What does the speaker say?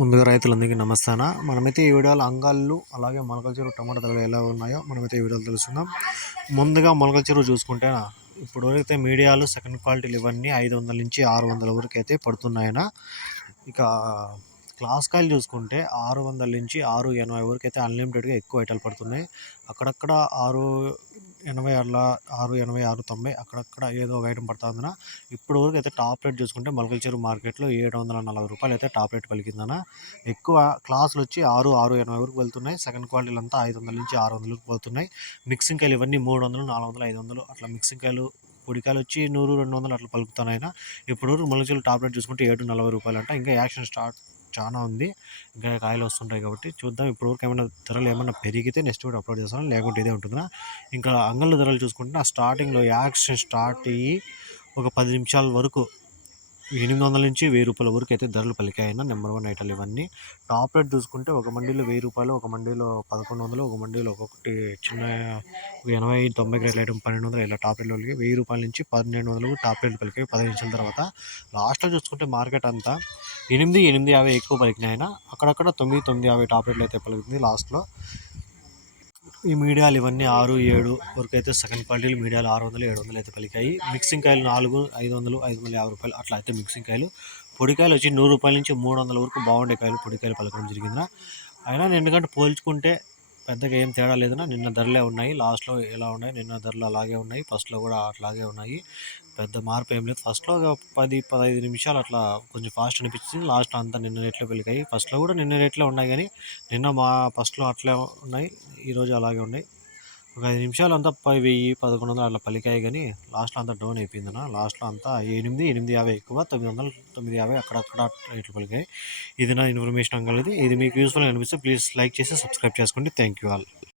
ముందుగా రైతులందరికీ నమస్తేనా. మనమైతే ఈ వీడియోలో అంగాళ్ళు అలాగే మొలకల చెరువు టమాటా ధరలు ఎలా ఉన్నాయో మనమైతే ఈ వీడియోలో తెలుసుకుందాం. ముందుగా మొలకల చెరువు చూసుకుంటే ఇప్పుడు వరకైతే మీడియాలు సెకండ్ క్వాలిటీలు ఇవన్నీ ఐదు వందల నుంచి ఆరు వందల వరకు అయితే పడుతున్నాయన. ఇక క్లాస్ కాయలు చూసుకుంటే ఆరు వందల నుంచి ఆరు ఎనభై వరకు అయితే అన్లిమిటెడ్గా ఎక్కువ ఐటాలు పడుతున్నాయి. అక్కడక్కడ ఆరు ఎనభై అట్లా ఆరు ఎనభై ఆరు తొంభై అక్కడక్కడ ఏదో ఒక ఐటమ్ పడుతుందన్న ఇప్పుడు వరకు అయితే టాప్ రేట్ చూసుకుంటే మొలకల చెరువు మార్కెట్లో ఏడు వందల నలభై రూపాయలు అయితే టాప్ రేట్ పలికిందన్న. ఎక్కువ క్లాసులు వచ్చి ఆరు ఆరు ఎనభై వరకు వెళ్తున్నాయి. సెకండ్ క్వాలిటీలు అంతా ఐదు వందల నుంచి ఆరు వందలకు పోతున్నాయి మిక్సింగ్ కాయలు ఇవన్నీ మూడు వందలు నాలుగు వందలు ఐదు వందలు అట్లా మిక్సింగ్ కాయలు పొడికాయలు వచ్చి నూరు రెండు వందలు అట్లా పలుకుతున్నాయి ఇప్పుడు వరకు టాప్ రేట్ చూసుకుంటే ఏడు నలభై రూపాయలు అంట. ఇంకా యాక్షన్ స్టార్ట్ చాలా ఉంది. ఇంకా కాయలు వస్తుంటాయి కాబట్టి చూద్దాం. ఇప్పుడు వరకు ఏమైనా ధరలు ఏమైనా పెరిగితే నెక్స్ట్ వీడియో అప్లోడ్ చేస్తాను. లేకుంటే ఇదే ఉంటుందా ఇంకా అంగళ్ళ ధరలు చూసుకుంటే ఆ స్టార్టింగ్లో యాక్షన్ స్టార్ట్ అయ్యి ఒక పది నిమిషాల వరకు ఎనిమిది వందల నుంచి వెయ్యి రూపాయల వరకు అయితే ధరలు పలికాయన నెంబర్ వన్ ఐటల్ ఇవన్నీ. టాప్ రేట్ చూసుకుంటే ఒక మండీలో వెయ్యి రూపాయలు ఒక మండీలో పదకొండు వందలు ఒక మండీలో ఒక్కొక్కటి చిన్న ఎనభై తొంభై రేట్ల ఐటమ్ పన్నెండు వందలు ఇలా టాప్ రేట్లు పలికాయి. వెయ్యి రూపాయల నుంచి పన్నెండు వందలు టాప్ రేట్లు పలికాయి. పదిహేను నిమిషాల తర్వాత లాస్ట్లో చూసుకుంటే మార్కెట్ అంతా ఎనిమిది ఎనిమిది యాభై ఎక్కువ పలికినాయి ఆయన అక్కడక్కడ తొమ్మిది తొమ్మిది యాభై టాప్ రేట్లు అయితే పలికింది లాస్ట్లో ఈ మీడియాలు ఇవన్నీ ఆరు ఏడు వరకు అయితే సెకండ్ క్వాలిటీలు మీడియాలు ఆరు వందలు ఏడు వందలు అయితే పలికాయి. మిక్సింగ్ కాయలు నాలుగు ఐదు వందలు ఐదు వందల యాభై రూపాయలు అట్లా అయితే మిక్సింగ్ కాయలు. పొడికాయలు వచ్చి నూరు రూపాయల నుంచి మూడు వందల వరకు బాగుండే కాయలు పొడికాయలు పలకడం జరిగిందా అయినా ఎందుకంటే పోల్చుకుంటే పెద్దగా ఏం తేడా లేదన్నా నిన్న ధరలే ఉన్నాయి. లాస్ట్లో ఎలా ఉన్నాయి? నిన్న ధరలు అలాగే ఉన్నాయి. ఫస్ట్లో కూడా అట్లాగే ఉన్నాయి. పెద్ద మార్పు ఏం లేదు. ఫస్ట్లో పది పదహైదు నిమిషాలు అట్లా కొంచెం ఫాస్ట్ అనిపించింది. లాస్ట్ అంతా నిన్న రేట్లో పెరిగాయి ఫస్ట్లో కూడా నిన్న రేట్లో ఉన్నాయి కానీ నిన్న మా ఫస్ట్లో అట్లే ఉన్నాయి. ఈరోజు అలాగే ఉన్నాయి. ఒక ఐదు నిమిషాలు అంతా పై వెయ్యి పదకొండు వందలు అట్లా పలికాయి కానీ లాస్ట్లో అంతా డౌన్ అయిపోయిందన్న. లాస్ట్లో అంతా ఎనిమిది ఎనిమిది యాభై ఎక్కువ తొమ్మిది వందలు తొమ్మిది యాభై అక్కడక్కడ ఇట్లా పలికాయి. ఇది నా ఇన్ఫర్మేషన్ అంగలేదు ఇది మీకు యూస్ఫుల్ అనిపిస్తే ప్లీజ్ లైక్ చేసి సబ్స్క్రైబ్ చేసుకోండి. Thank you all.